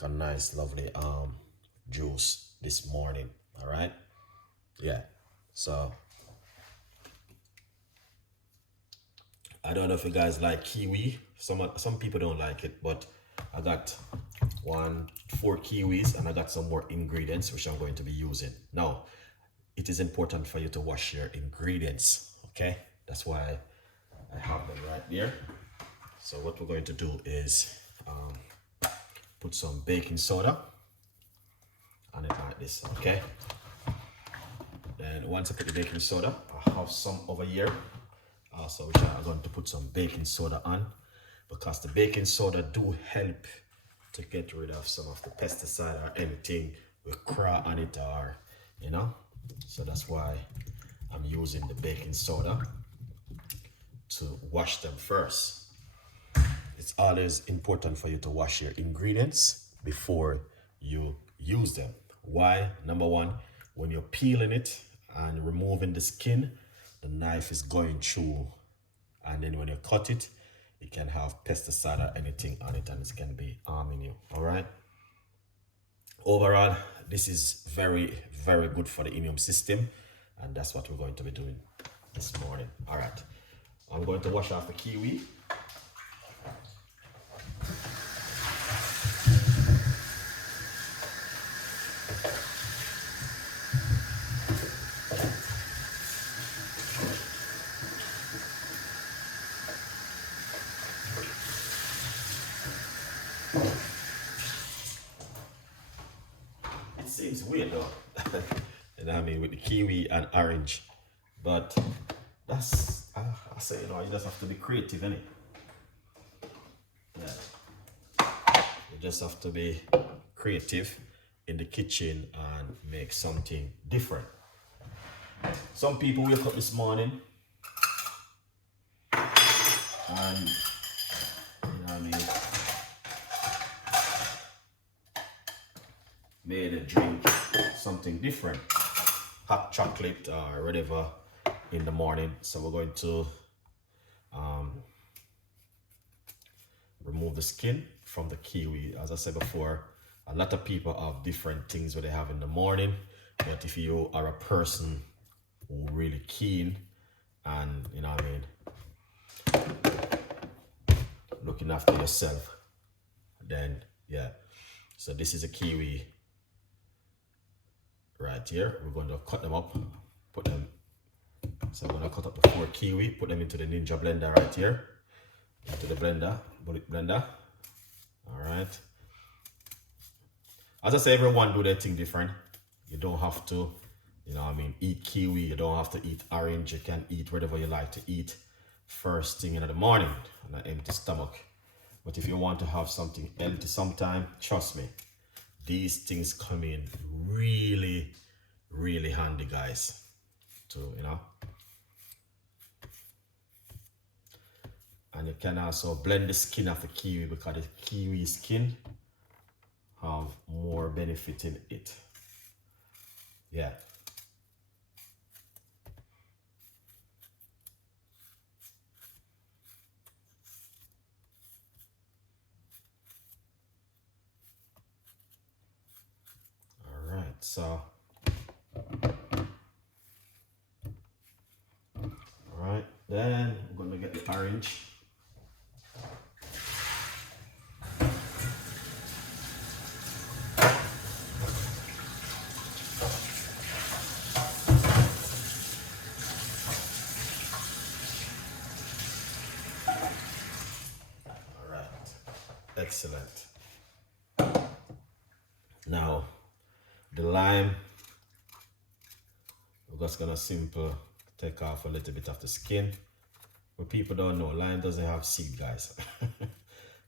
make a nice lovely juice this morning. All right, yeah. So I don't know if you guys like kiwi. Some people don't like it, but I got 4 kiwis and I got some more ingredients which I'm going to be using. Now, it is important for you to wash your ingredients, okay? That's why I have them right there. So what we're going to do is put some baking soda on it like this, okay? Then once I put the baking soda, I have some over here also which I'm going to put some baking soda on, because the baking soda do help to get rid of some of the pesticide or anything with craw on it, or you know. So that's why I'm using the baking soda to wash them first. It's always important for you to wash your ingredients before you use them. Why? Number one, when you're peeling it and removing the skin, the knife is going through, and then when you cut it, it can have pesticide or anything on it, and it can be harming you. All right. Overall, this is very, very good for the immune system, and that's what we're going to be doing this morning. All right. I'm going to wash off the kiwi. It seems weird though, you know what I mean, with the kiwi and orange, but that's, I say, you know, you just have to be creative, innit? Yeah. You just have to be creative in the kitchen and make something different. Some people wake up this morning and, you know what I mean, made a drink something different, hot chocolate or whatever in the morning. So we're going to remove the skin from the kiwi. As I said before, a lot of people have different things what they have in the morning, but if you are a person who really keen and, you know what I mean, looking after yourself, then yeah. So this is a kiwi right here. We're going to cut them up, put them, so I'm going to cut up the 4 kiwi, put them into the Ninja blender right here, into the blender, bullet blender. All right. As I say, everyone do their thing different. You don't have to, you know what I mean, eat kiwi. You don't have to eat orange. You can eat whatever you like to eat first thing in the morning on an empty stomach. But if you want to have something healthy sometime, trust me, these things come in really, really handy, guys. To, you know. And you can also blend the skin of the kiwi, because the kiwi skin have more benefit in it. Yeah. All right, so all right, then I'm gonna get the orange. Excellent. Now, the lime, we're just gonna simple take off a little bit of the skin. But people don't know, lime doesn't have seed, guys.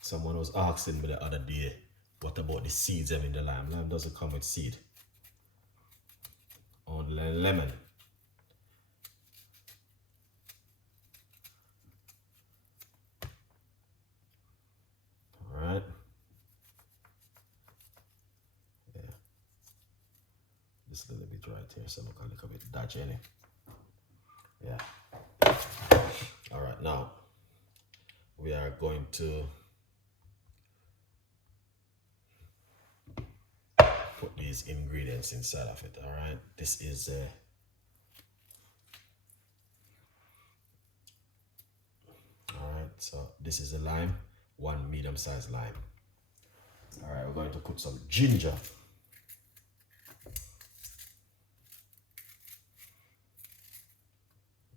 Someone was asking me the other day, what about the seeds in the lime? Lime doesn't come with seed. Only lemon. Alright. Yeah. Just a little bit right here, so look a little bit dodgy, innit? Yeah. Alright, now we are going to put these ingredients inside of it. All right, this is all right, so this is a lime, 1 medium-sized lime. All right, we're going to put some ginger.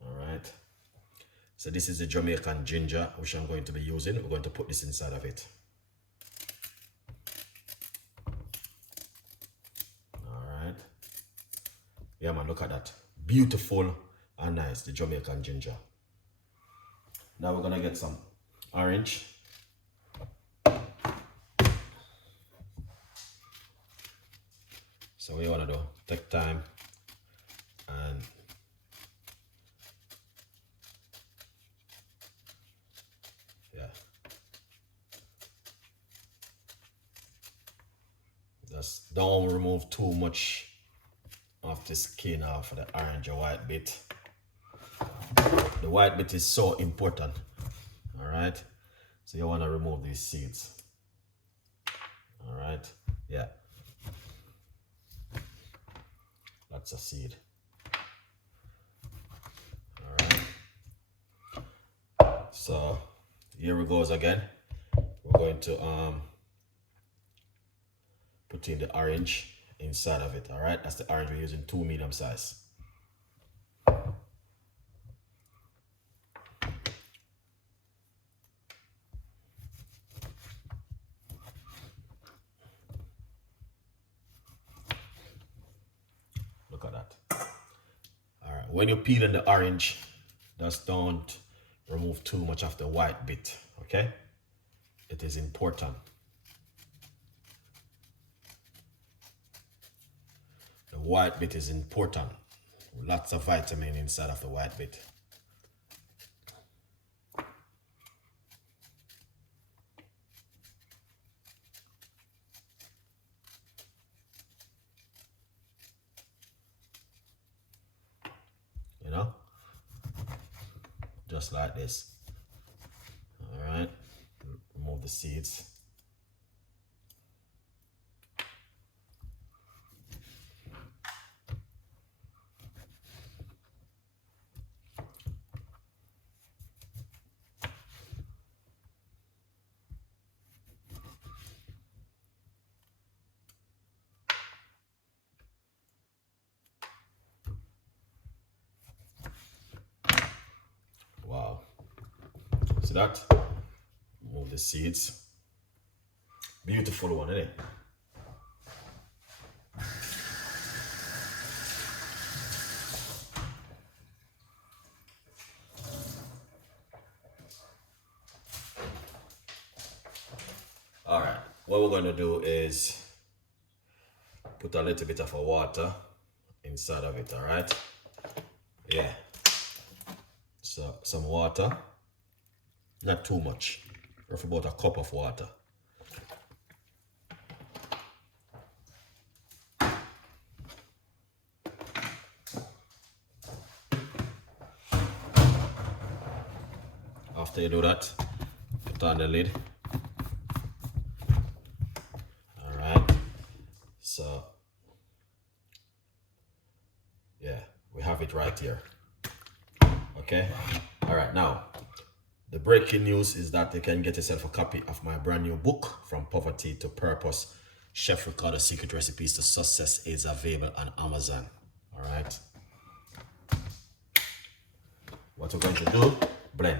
All right, so this is the Jamaican ginger which I'm going to be using. We're going to put this inside of it. Yeah, man, look at that. Beautiful and nice, the Jamaican ginger. Now we're gonna get some orange. So what you wanna do, take time and yeah. Just don't remove too much of the skin off of the orange or white bit. The white bit is so important. All right, so you want to remove these seeds. All right, yeah, that's a seed. All right, so here we goes again. We're going to put in the orange inside of it. All right, that's the orange. We're using 2 medium size. Look at that. All right, when you're peeling the orange, just don't remove too much of the white bit. Okay, it is important. The white bit is important. Lots of vitamin inside of the white bit. You know? Just like this. All right. Remove the seeds. Wow. See that? Remove the seeds. Beautiful one, isn't it? All right, what we're going to do is put a little bit of water inside of it. All right, yeah, so some water, not too much, roughly about a cup of water. After you do that, put on the lid. All right, so yeah, we have it right here. Okay, all right, now the breaking news is that you can get yourself a copy of my brand new book, From Poverty to Purpose, Chef Ricardo Secret Recipes to Success, is available on Amazon. All right, what we're going to do, blend.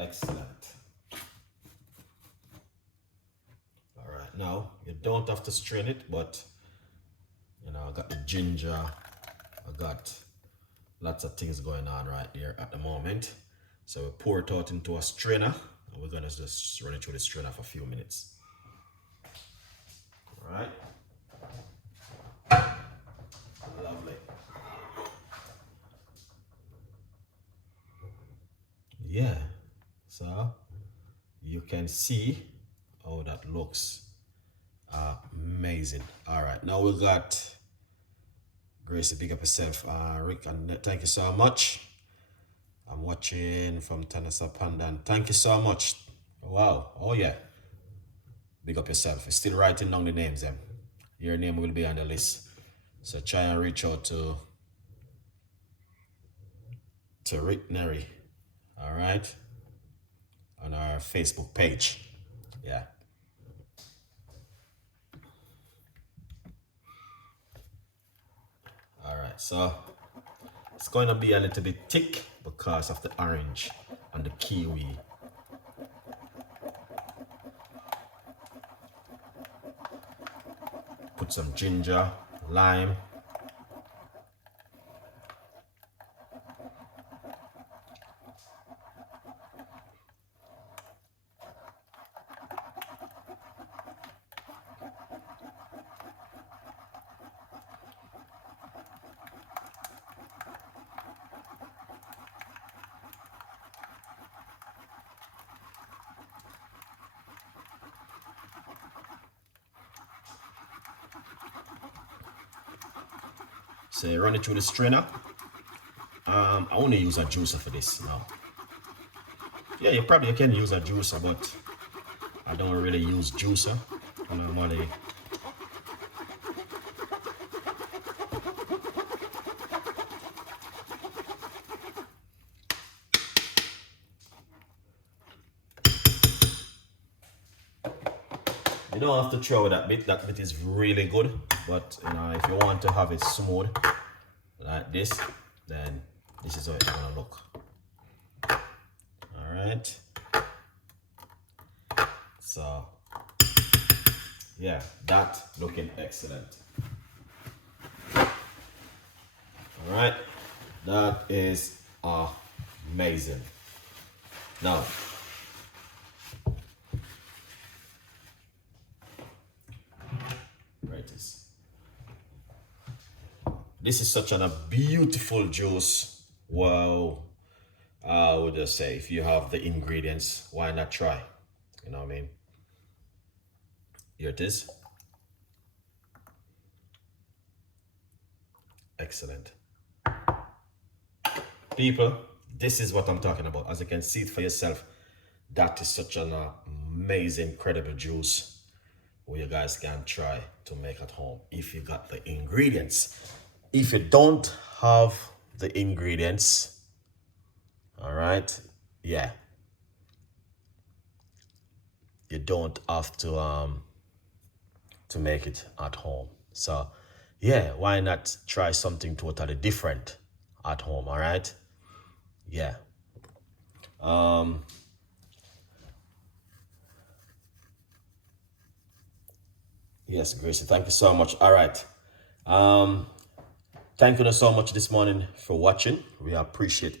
Excellent. All right, now you don't have to strain it, but you know, I got the ginger, I got lots of things going on right here at the moment. So we pour it out into a strainer and we're gonna just run it through the strainer for a few minutes. right? Lovely. Yeah, so you can see how that looks. Amazing. All right, now we got Gracie. Big up yourself. Rick, and thank you so much. I'm watching from Tanasa Pandan. Thank you so much. Wow. Oh yeah. Big up yourself. You're still writing down the names, them. Your name will be on the list. So try and reach out to Rick Neri. All right. On our Facebook page. Yeah. All right. So it's going to be a little bit thick because of the orange and the kiwi. Put some ginger, lime. So you run it through the strainer. I only use a juicer for this now. Yeah, you probably can use a juicer, but I don't really use juicer. Normally, you don't have to throw that bit. That bit is really good, but if you want to have it smooth like this, then this is how it's gonna look. All right. So yeah, that looking excellent. All right, that is amazing. Now, right this is such a beautiful juice. Wow. I would just say, if you have the ingredients, why not try? You know what I mean? Here it is. Excellent. People, this is what I'm talking about. As you can see it for yourself, that is such an amazing, incredible juice where you guys can try to make at home if you got the ingredients. If you don't have the ingredients, all right, yeah, you don't have to make it at home. So yeah, why not try something totally different at home? All right, yeah. Yes, Gracie, thank you so much. All right, thank you so much this morning for watching. We appreciate it.